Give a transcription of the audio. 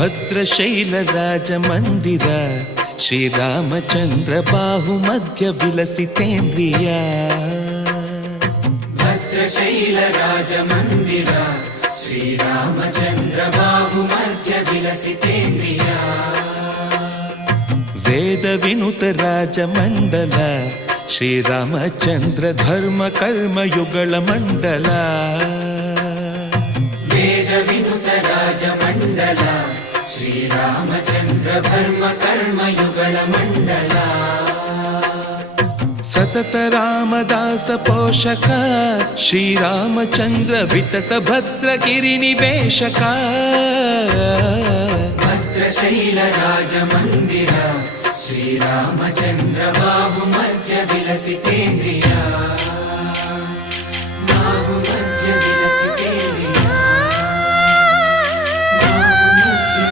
ಭದ್ರಶೈಲ ರಾಜ ಮಂದಿರ ಶ್ರೀರಾಮಚಂದ್ರ ಬಾಹು ಮಧ್ಯ ವಿಲಸಿತೇಂದ್ರಿಯ ಭದ್ರಶೈಲ ರಾಜ ಮಂದಿರ ಶ್ರೀರಾಮಚಂದ್ರ ಬಾಹು ಮಧ್ಯ ವಿಲಸಿತೇಂದ್ರಿಯ ವೇದ ವಿನುತ ರಾಜ ಮಂಡಲ ಶ್ರೀರಾಮಚಂದ್ರ ಧರ್ಮ ಕರ್ಮ ಯುಗಳ ಮಂಡಲ ವೇದ ವಿನುತ ರಾಜ ಮಂಡಲ ಶ್ರೀರಾಮಚಂದ್ರ ಧರ್ಮ ಕರ್ಮ ಯುಗಳ ಮಂಡಲ ಸತತ ರಾಮದಾಸ ಪೋಷಕ ಶ್ರೀರಾಮಚಂದ್ರ ವಿತತ ಭದ್ರಗಿರಿ ನಿವೇಶಕ ಭದ್ರಶೈಲ ರಾಜ ಮಂದಿರ ಶ್ರೀರಾಮಚಂದ್ರ ಬಾಹು ಮಧ್ಯ ವಿಲಸಿತೇಂದ್ರಿಯ